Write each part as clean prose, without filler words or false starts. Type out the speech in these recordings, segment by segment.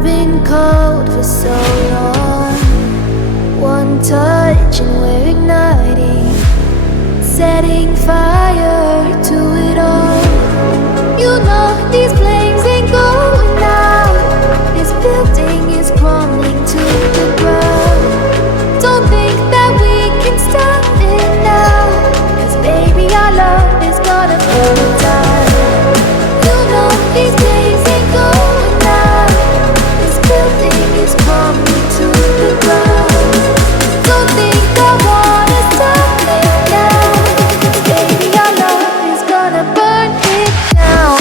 I've been cold for so long. One touch and we're igniting, setting fire to it all. You know these flames ain't going out. This building is crumbling to the ground. Don't think that we can stop it now, 'cause baby our love is gonna burn down. You know these flames ain't going out. This building is crumbling to the ground. Don't think I wanna stop it now, 'cause baby our love is gonna burn it down.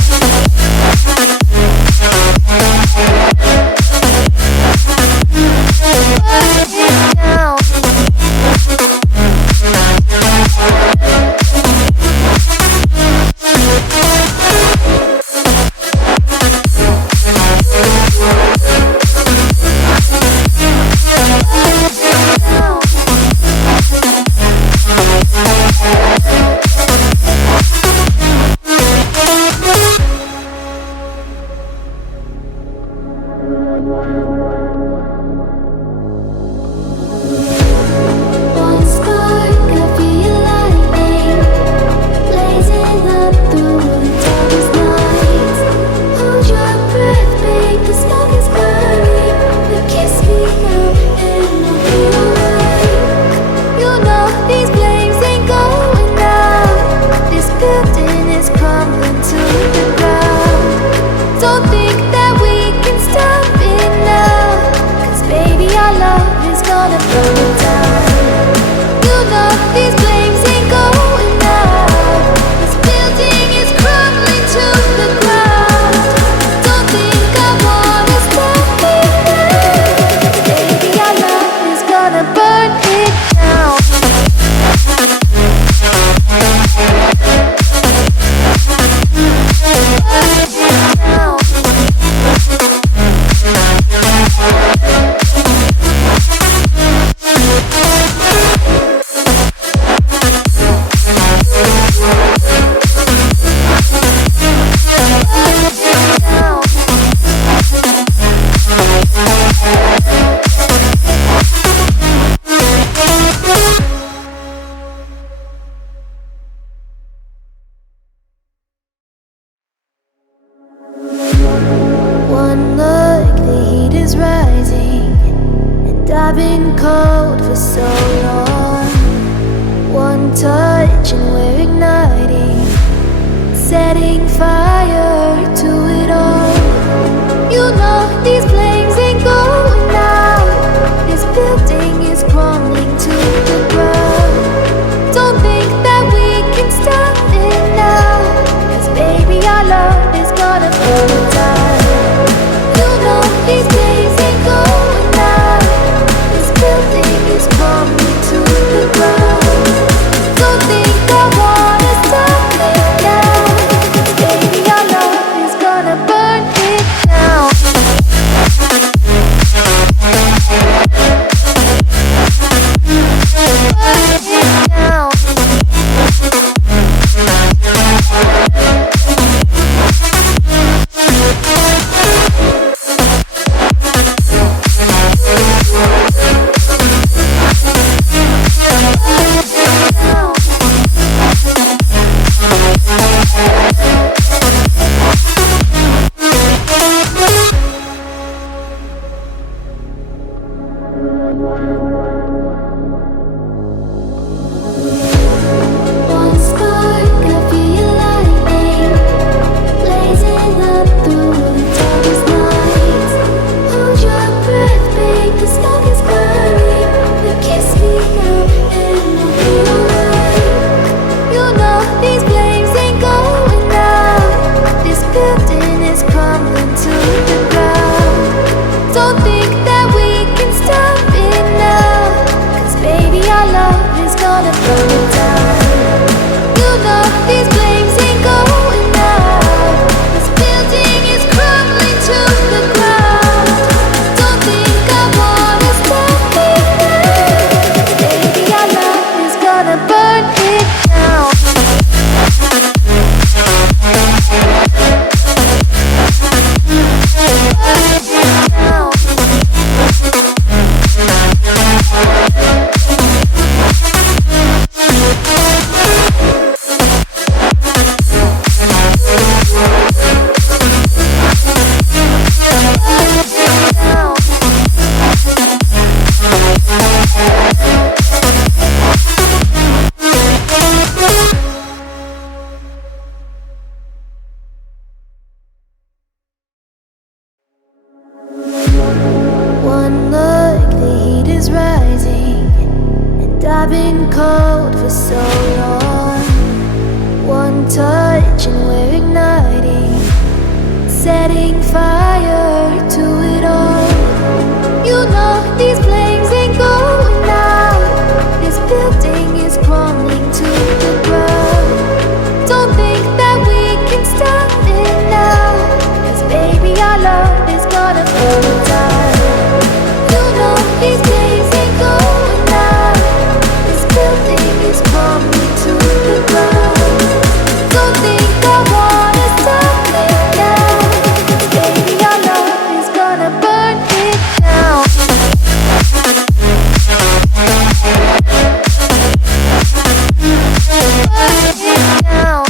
I've been cold for so long. One touch and we're igniting, setting fire to it all. You know these flames ain't going out. This building is crumbling to the ground. Don't think that we can stop it now, 'cause baby our love is gonna burn down. You know these flames ain't going out. This building is crumbling to the ground. Don't think I wanna stop it now, 'cause baby our love is gonna burn it down. Now cold for so long. One touch and we're igniting, setting fire to it all. You know these flames ain't going out. This building is crumbling to the ground. Don't think that we can stop it now, 'cause baby our love is gonna burn it down. You know these flames ain't going out. This building is crumbling to the ground. Don't think I wanna stop it now, 'cause baby our love is gonna burn it down. Burn it down.